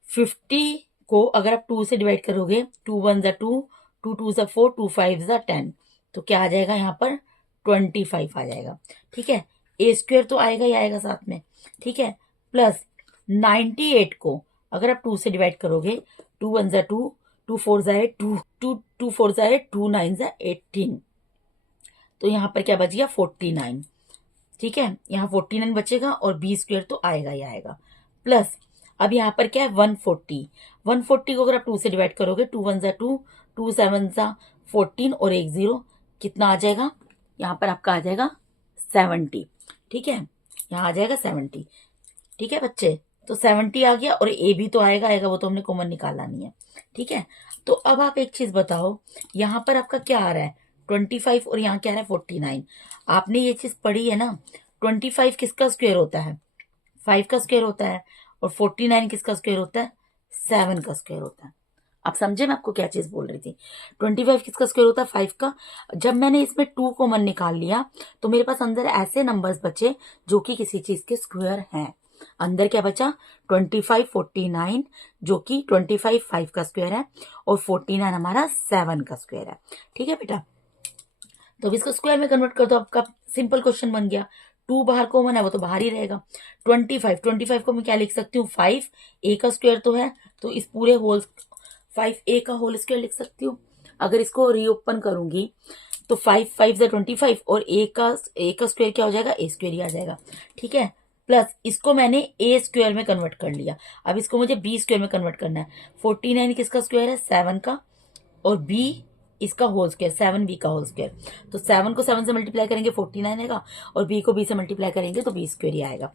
50 को अगर आप 2 से डिवाइड करोगे, 2 1 ज़ा 2, 2 2 ज़ा 4, 2 5 ज़ा 10, तो क्या आ जाएगा यहाँ पर, 25 आ जाएगा, ठीक है। ए स्क्वायर तो आएगा ही आएगा साथ में, ठीक है। प्लस 98 को अगर आप 2 से डिवाइड करोगे, 2 1 ज़ा 2, 2 4 ज़ा 8, 2 4 ज़ा 8, 2 9 ज़ा 18, तो यहाँ पर क्या बच गया, 49, ठीक है। यहाँ 49 बचेगा और बी स्क्वायर तो आएगा ही आएगा। प्लस अब यहाँ पर क्या है, 140, 140 को अगर आप 2 से डिवाइड करोगे, 2 1 ज़ा 2, 2 7 ज़ा 14 और एक 0, कितना आ जाएगा, यहाँ पर आपका आ जाएगा 70, ठीक है, यहाँ आ जाएगा 70, ठीक है बच्चे। तो 70 आ गया, और ए भी तो आएगा आएगा, वो तो हमने कॉमन निकाला नहीं है, ठीक है। तो अब आप एक चीज बताओ, यहाँ पर आपका क्या आ रहा है, 25, और यहाँ क्या आ रहा है, 49। आपने ये चीज पढ़ी है ना, 25 किसका स्क्वायर होता है, 5 का स्क्वायर होता है, और 49 किसका स्क्वायर होता है, 7 का स्क्वायर होता है। आप समझे मैं आपको क्या चीज बोल रही थी, 25 किसका स्क्वायर होता है, 5 का। जब मैंने इसमें 2 कॉमन निकाल लिया तो मेरे पास अंदर ऐसे नंबर्स बचे जो कि किसी चीज के स्क्वायर हैं। अंदर क्या बचा, 25 49, जो कि 25 5 का स्क्वायर है, और 49 हमारा 7 का स्क्वायर है, ठीक है बेटा। तो अब इसको स्क्वायर में कन्वर्ट कर दो, आपका सिंपल क्वेश्चन बन गया। 2 बाहर कॉमन है, वो तो बाहर ही रहेगा। 25 को मैं क्या लिख सकती हूँ, 5, ए का स्क्वायर तो है, तो इस पूरे होल 5a का होल स्क्वायर लिख सकती हूँ। अगर इसको रीओपन करूंगी तो 5 5 ज़ा 25, और ए का स्क्वायर क्या हो जाएगा, ए स्क्वायर ही आ जाएगा, ठीक है। प्लस इसको मैंने ए स्क्वायर में कन्वर्ट कर लिया, अब इसको मुझे बी स्क्वायर में कन्वर्ट करना है। 49 किसका स्क्वायर है, 7 का, और बी इसका होल स्क्वायर, 7b का होल स्क्वायर। तो 7 को 7 से मल्टीप्लाई करेंगे 49 आएगा, और b को b से मल्टीप्लाई करेंगे तो बी स्क्वायर ही आएगा।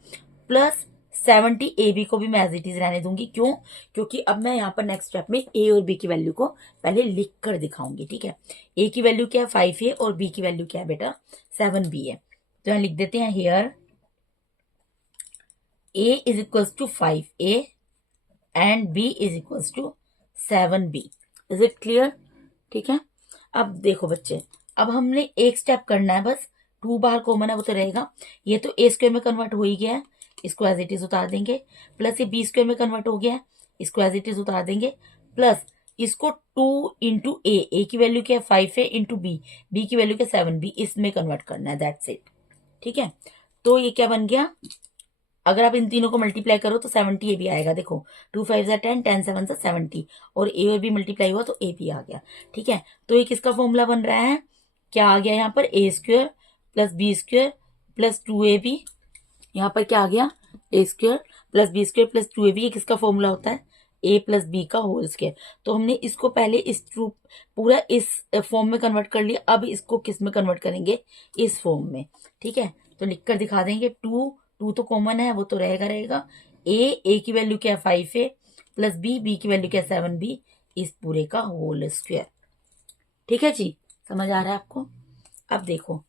प्लस 70 ए बी को भी मैं एज इट इज रहने दूंगी, क्यों, क्योंकि अब मैं यहाँ पर नेक्स्ट स्टेप में ए और बी की वैल्यू को पहले लिख कर दिखाऊंगी, ठीक है। ए की वैल्यू क्या है, 5a, और बी की वैल्यू क्या है बेटा, 7b है। तो यहाँ लिख देते हैं, here a is equals to 5a and b is equals to 7b। Is it clear, ठीक है। अब देखो बच्चे, अब हमने एक स्टेप करना है बस, 2 बाहर कॉमन है वो तो रहेगा, ये तो ए स्क्वायर में कन्वर्ट हो ही गया है, इसको एज इट इज उतार देंगे। प्लस ये बी स्क्वायर में कन्वर्ट हो गया है, इसको एज इट इज उतार देंगे। प्लस इसको 2 इंटू ए की वैल्यू क्या है, 5 है, इंटू बी की वैल्यू क्या, 7b, इसमें कन्वर्ट करना है, दैट्स इट, ठीक है। तो ये क्या बन गया, अगर आप इन तीनों को मल्टीप्लाई करो तो 70 ए भी आएगा, देखो 2 5 ज़ा 10, 10 7 ज़ा 70, और ए और बी मल्टीप्लाई हुआ तो ए भी आ गया, ठीक है। तो ये किसका फॉर्मूला बन रहा है, क्या आ गया यहाँ पर, A square plus B square plus 2ab, यहाँ पर क्या आ गया, A square plus B square plus 2ab, ये किसका फॉर्मूला होता है, ए प्लस बी का होल स्क्वायर। तो हमने इसको पहले इस पूरा इस फॉर्म में कन्वर्ट कर लिया, अब इसको किस में कन्वर्ट करेंगे, इस फॉर्म में, ठीक है। तो लिखकर दिखा देंगे, 2 तो कॉमन है वो तो रहेगा रहेगा, ए की वैल्यू क्या है, 5a, प्लस बी की वैल्यू क्या है, 7b, इस पूरे का होल स्क्वायर, ठीक है जी, समझ आ रहा है आपको। अब देखो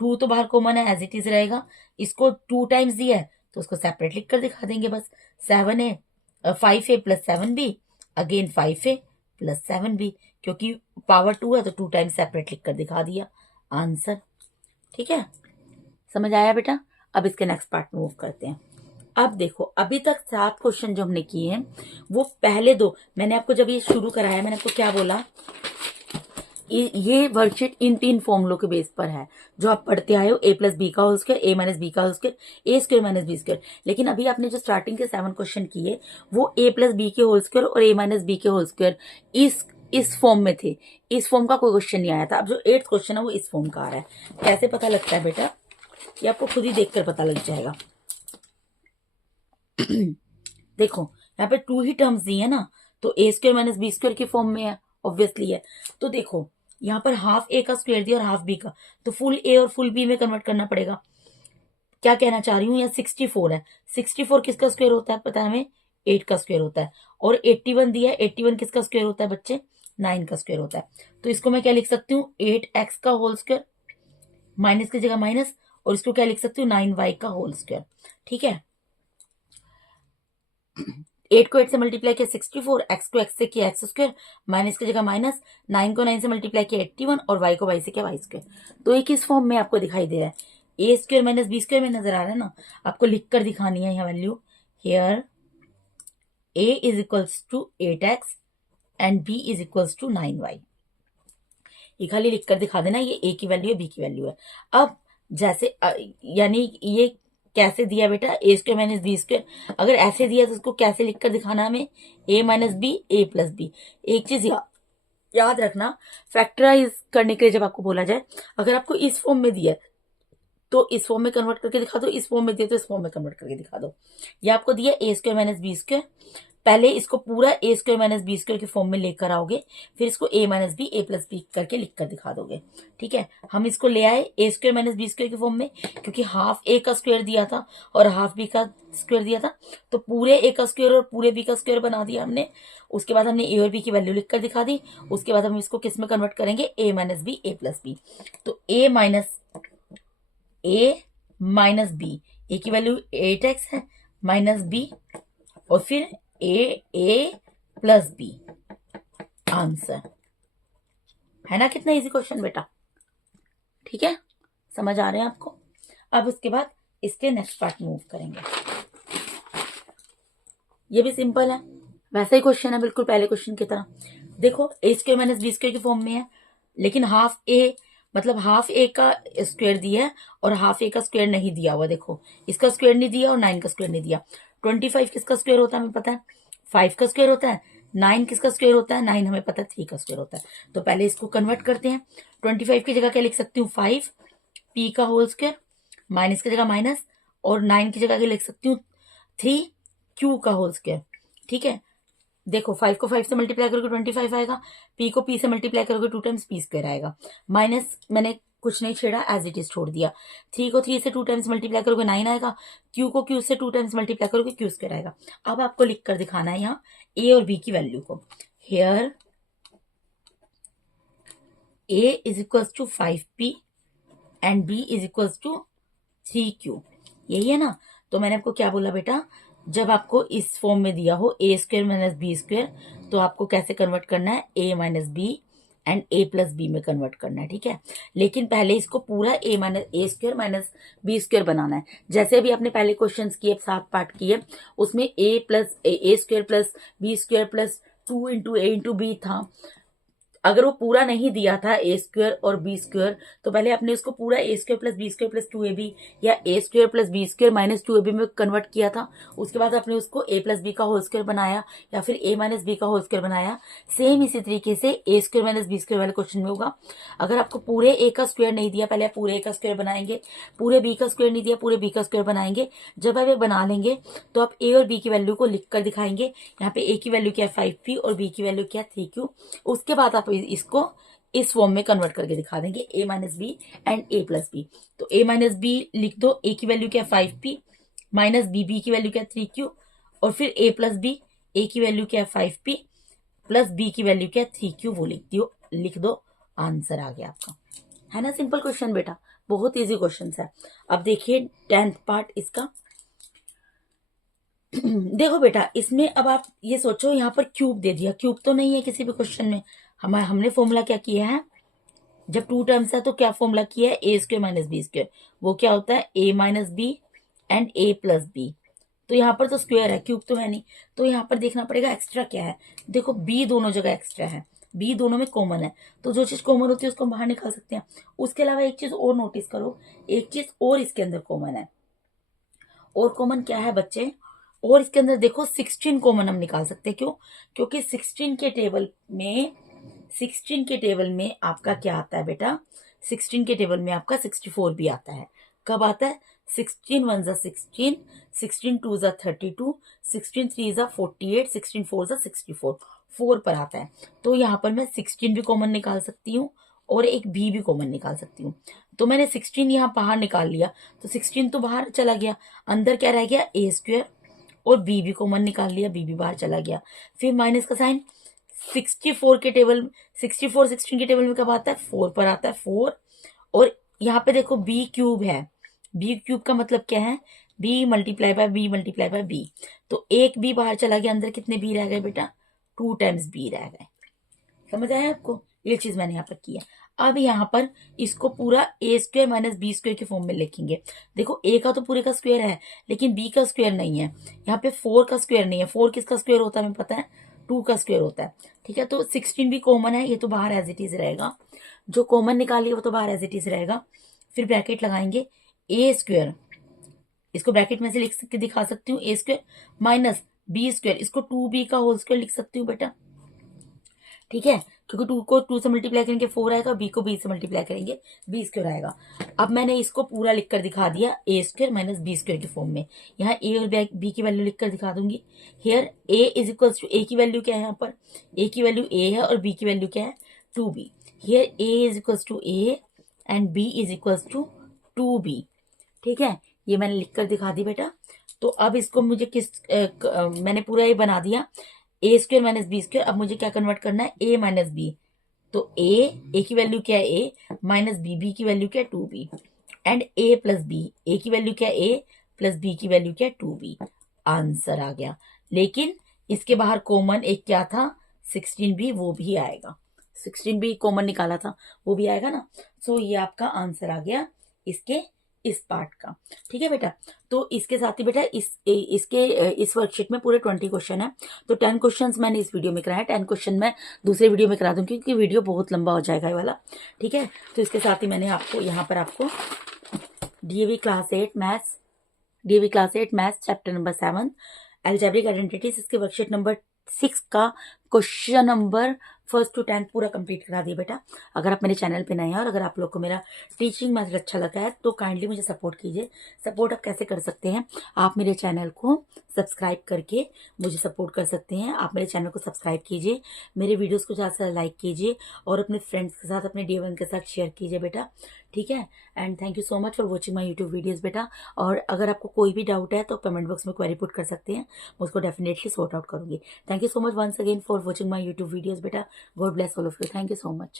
2 तो बाहर कॉमन है, एज इट इज रहेगा, इसको 2 टाइम्स दिया है तो उसको सेपरेट लिख कर दिखा देंगे बस, 5a plus 7b, again 5a plus 7b, क्योंकि पावर 2 है तो 2 टाइम्स सेपरेट लिख कर दिखा दिया आंसर। ठीक है, समझ आया बेटा। अब इसके नेक्स्ट पार्ट में मूव करते हैं। अब देखो, अभी तक 7 क्वेश्चन जो हमने किए हैं वो पहले 2 मैंने आपको जब ये शुरू कराया मैंने आपको क्या बोला, ये वर्कशीट इन 3 फॉर्मूलों के बेस पर है जो आप पढ़ते आए हो, a प्लस बी का होल स्क्वायर, ए माइनस बी का होल स्क्वायर, ए स्क्वायर माइनस बी स्क्वायर। लेकिन अभी आपने जो स्टार्टिंग के 7 क्वेश्चन किए वो a प्लस बी के होल स्क्वायर और ए माइनस बी के होल स्क्वायर इस फॉर्म में थे। इस फॉर्म का कोई क्वेश्चन नहीं आया था। अब जो 8th क्वेश्चन है वो इस फॉर्म का आ रहा है। कैसे पता लगता है बेटा, ये आपको खुद ही देखकर पता लग जाएगा। देखो यहाँ पे 2 ही टर्म्स दी है ना, तो ए स्क्वायर माइनस बी स्क्वायर की फॉर्म में है, ऑब्वियसली है। तो देखो यहाँ पर हाफ ए का स्क्वायर दिया और हाफ बी का, तो फुल ए और फुल बी में कन्वर्ट करना पड़ेगा। क्या कहना चाह रही हूँ, यहाँ 64 है। 64 किसका स्क्वायर होता है पता है हमें, 8 का स्क्वायर होता है। और 81 दिया है, 81 किसका स्क्वायर होता है बच्चे, 9 का स्क्वायर होता है। तो इसको मैं क्या लिख सकती हूँ, 8x का होल स्क्वायर, माइनस की जगह माइनस, और इसको क्या लिख सकती हूँ, 9y का होल स्क्वायर। ठीक है, 8 को 8 से मल्टीप्लाई किया 64, x को x से किया x स्क्वायर, माइनस की जगह माइनस, 9 को 9 से मल्टीप्लाई किया 81 और y को y से किया y स्क्वायर। तो ये किस फॉर्म में आपको दिखाई दे रहा है, A square minus B square में नजर आ रहा है ना। आपको लिख कर दिखानी है यह वैल्यू, here a is equals to 8x and b is equals to 9y। ये खाली लिख कर दिखा देना, ये a की वैल्यू है, b की वैल्यू है। अब जैसे यानी ये कैसे दिया बेटा, ए स्क्वायर माइनस बी स्क्वायर, अगर ऐसे दिया तो उसको कैसे लिखकर दिखाना हमें, ए minus B A plus B. एक चीज याद रखना, फैक्टराइज करने के लिए जब आपको बोला जाए, अगर आपको इस फॉर्म में दिया तो इस फॉर्म में कन्वर्ट करके दिखा दो, इस फॉर्म में दिया तो इस फॉर्म में कन्वर्ट करके दिखा दो। ये आपको दिया ए स्क्वायर माइनस बी स्क्वायर, पहले इसको पूरा A square minus B square के फॉर्म में लेकर आओगे, फिर इसको ए minus B A plus B करके लिख कर दिखा दोगे। ठीक है, हम इसको ले आए ए स्क्वायर माइनस बी स्क्वायर के फॉर्म में, क्योंकि हाफ ए का स्क्वायर दिया था और हाफ बी का स्क्वायर दिया था, तो पूरे ए का स्क्वायर और पूरे बी का स्क्वायर बना दिया हमने। उसके बाद हमने ए और बी की वैल्यू लिख कर दिखा दी। उसके बाद हम इसको किस में कन्वर्ट करेंगे, ए minus B A plus B. तो ए माइनस बी, ए की वैल्यू 8x है, माइनस बी और फिर ए प्लस बी, आंसर है ना। कितना इजी क्वेश्चन बेटा, ठीक है, समझ आ रहे हैं आपको। अब उसके बाद इसके नेक्स्ट पार्ट मूव करेंगे। ये भी सिंपल है, वैसा ही क्वेश्चन है बिल्कुल पहले क्वेश्चन की तरह। देखो ए स्क्वायर माइनस बी स्क्वायर की फॉर्म में है, लेकिन हाफ ए मतलब हाफ ए का स्क्वायर दिया है और हाफ ए का स्क्वायर नहीं दिया हुआ। देखो इसका स्क्वायर नहीं दिया और 9 का स्क्वायर नहीं दिया। 25 किसका स्क्वायर होता है हमें पता है, 5 का स्क्वायर होता है। 9 किसका स्क्वायर होता है, 9 हमें पता है 3 का स्क्वायर होता है। तो पहले इसको कन्वर्ट करते हैं। 25 की जगह क्या लिख सकती हूँ, 5 पी का होल स्क्वायर, माइनस की जगह माइनस, और 9 की जगह क्या लिख सकती हूँ, 3 क्यू का होल स्क्वायर। ठीक है, देखो 5 को 5 से मल्टीप्लाई करोगे 25 आएगा, पी को पी से मल्टीप्लाई करोगे 2 टाइम्स पी स्क्वायर आएगा, माइनस मैंने कुछ नहीं छेड़ा, एज इट इज छोड़ दिया। 3 को 3 से 2 टाइम्स मल्टीप्लाई करोगे 9 आएगा, क्यू को क्यू से 2 टाइम्स मल्टीप्लाई करोगे क्यू स्क्वायर आएगा। अब आपको लिख कर दिखाना है यहाँ ए और बी की वैल्यू को। Here A is equals to 5p and b is equals to 3q, यही है ना। तो मैंने आपको क्या बोला बेटा, जब आपको इस फॉर्म में दिया हो A square minus B square, तो आपको कैसे कन्वर्ट करना है, A minus B and A plus B में कन्वर्ट करना है। ठीक है, लेकिन पहले इसको पूरा A square minus B square बनाना है। जैसे अभी आपने पहले क्वेश्चन किए 7 पार्ट किए, उसमें A square plus B square plus 2 into A into B था। अगर वो पूरा नहीं दिया था ए स्क्वायर और बी स्क्वायर, तो पहले आपने उसको पूरा A square plus B square plus 2ab या A square plus B square minus 2ab में कन्वर्ट किया था। उसके बाद आपने उसको ए प्लस बी का होल स्क्वायर बनाया या फिर ए माइनस बी का होल स्क्वायर बनाया। सेम इसी तरीके से ए स्क्वायर माइनस बी स्क्वायर वाले क्वेश्चन में होगा। अगर आपको पूरे ए का स्क्वायर नहीं दिया, पहले आप पूरे ए का स्क्वायर बनाएंगे, पूरे बी का स्क्वायर नहीं दिया, पूरे बी का स्क्वायर बनाएंगे। जब आप ये बना लेंगे तो आप ए और बी की वैल्यू को लिख कर दिखाएंगे। यहाँ पे ए की वैल्यू क्या है 5p और बी की वैल्यू क्या है 3q। उसके बाद आप इसको इस फॉर्म में कन्वर्ट करके दिखा देंगे, A minus B and A plus B. तो ए माइनस बी लिख दो, ए की वैल्यू क्या 5p माइनस बी की वैल्यू क्या 3q, और फिर ए प्लस बी, ए की वैल्यू क्या 5p प्लस बी की वैल्यू क्या 3q, वो लिख दो, आंसर आ गया आपका। है ना सिंपल क्वेश्चन बेटा, बहुत इजी क्वेश्चन है। अब देखिए 10th पार्ट इसका। देखो बेटा इसमें अब आप ये सोचो, यहाँ पर क्यूब दे दिया, क्यूब तो नहीं है किसी भी क्वेश्चन में, हमने फॉर्मूला क्या किया है, जब टू टर्म्स है तो क्या फॉर्मूला किया है, A square minus B square. वो क्या होता है, A minus B and A plus B. तो यहाँ पर तो स्क्वायर है, क्यूब तो है नहीं, तो यहाँ पर देखना पड़ेगा एक्स्ट्रा क्या है। देखो बी दोनों जगह एक्स्ट्रा है, बी दोनों में कॉमन है, तो जो चीज कॉमन होती है उसको हम बाहर निकाल सकते हैं। उसके अलावा एक चीज और नोटिस करो, एक चीज और इसके अंदर कॉमन है। और कॉमन क्या है बच्चे, और इसके अंदर देखो 16 कॉमन हम निकाल सकते हैं। क्यों, क्योंकि 16 के टेबल में आपका क्या आता है बेटा, 16 के टेबल में आपका 64 भी आता है। कब आता है, 16 1 जा 16, 16 2 जा 32, 16 3 जा 48, 16 4 जा 64, 4 पर आता है। तो यहाँ पर मैं 16 भी कॉमन निकाल सकती हूँ और एक बी भी कॉमन निकाल सकती हूँ। तो मैंने 16 यहाँ बाहर निकाल लिया, तो 16 तो बाहर चला गया, अंदर क्या रह गया, ए स्क्वायर, और बी भी कॉमन निकाल लिया, बी भी बाहर चला गया। फिर माइनस का साइन, 64 के टेबल, 64 16 के टेबल में कब आता है, 4 पर आता है, 4। और यहाँ पे देखो बी क्यूब है, बी क्यूब का मतलब क्या है, b multiply by b multiply by b. तो एक बी बाहर चला गया, अंदर कितने बी रह गए बेटा, 2 टाइम्स बी रह गए। समझ आया आपको, ये चीज मैंने यहाँ पर की है। अब यहाँ पर इसको पूरा A square minus B square के फॉर्म में लिखेंगे। देखो ए का तो पूरे का स्क्वायर है, लेकिन बी का स्क्वायर नहीं है। यहाँ पे 4 का स्क्वायर नहीं है, 4 किसका स्क्वायर होता है हमें पता है, 2 का स्क्वायर होता है। ठीक है, तो 16 भी कॉमन है, ये तो बाहर एज इट इज रहेगा, जो कॉमन निकालिए वो तो बाहर एज इट इज रहेगा। फिर ब्रैकेट लगाएंगे, ए स्क्वायर, इसको ब्रैकेट में से लिख के दिखा सकती हूँ, ए स्क्वायर माइनस बी स्क्वायर, इसको 2b का होल स्क्वायर लिख सकती हूँ बेटा। ठीक है, क्योंकि 2 को 2 से मल्टीप्लाई करेंगे 4 आएगा, बी को बी से मल्टीप्लाई करेंगे बी स्क्वायर आएगा। अब मैंने इसको पूरा लिखकर दिखा दिया, ए स्क्वायर माइनस बी स्क्वायर के फॉर्म में। यहाँ ए और बी की वैल्यू लिखकर दिखा दूंगी। Here A is equals to, A की वैल्यू क्या है, यहाँ पर ए की वैल्यू ए है और बी की वैल्यू क्या है, 2b। Here A is equals to a and b is equals to 2b। ठीक है, ये मैंने लिखकर दिखा दी बेटा। तो अब इसको मुझे मैंने पूरा ये बना दिया, ए स्क्वायर माइनस बी स्क्वायर। अब मुझे क्या कन्वर्ट करना है, ए माइनस बी। तो ए की वैल्यू क्या है, ए माइनस बी की वैल्यू क्या है, 2b, and A plus B, A की वैल्यू क्या है, ए प्लस बी की वैल्यू क्या है, 2b। आंसर आ गया। लेकिन इसके बाहर कॉमन एक क्या था, 16 भी, वो भी आएगा, 16 भी कॉमन निकाला था, वो भी आएगा ना। सो ये आपका आंसर आ गया इसके इस पार्ट का। ठीक है बेटा, तो इसके साथ ही बेटा इस वर्कशीट में पूरे 20 क्वेश्चन है। तो 10 क्वेश्चंस मैंने इस वीडियो में कराया, 10 क्वेश्चन मैं दूसरे वीडियो में करा दूंगी, क्योंकि वीडियो बहुत लंबा हो जाएगा ये वाला। ठीक है, तो इसके साथ ही मैंने आपको यहाँ पर आपको DAV class 8 maths chapter number 7 algebraic identities, इसके वर्कशीट नंबर 6 का क्वेश्चन नंबर 1 to 10 पूरा कंप्लीट करा दिया बेटा। अगर आप मेरे चैनल पे नए हैं और अगर आप लोग को मेरा टीचिंग मेथड अच्छा लगा है तो काइंडली मुझे सपोर्ट कीजिए। सपोर्ट आप कैसे कर सकते हैं, आप मेरे चैनल को सब्सक्राइब करके मुझे सपोर्ट कर सकते हैं। आप मेरे चैनल को सब्सक्राइब कीजिए, मेरे वीडियोस को ज़्यादा से ज़्यादा लाइक कीजिए और अपने फ्रेंड्स के साथ, अपने डे1 के साथ शेयर कीजिए बेटा। ठीक है, and thank you so much for watching my YouTube videos बेटा। और अगर आपको कोई भी डाउट है तो कमेंट बॉक्स में क्वेरी पुट कर सकते हैं, मैं उसको डेफिनेटली सॉर्ट आउट करूंगी। Thank you so much once again for watching my YouTube videos बेटा। God bless all of you. Thank you so much.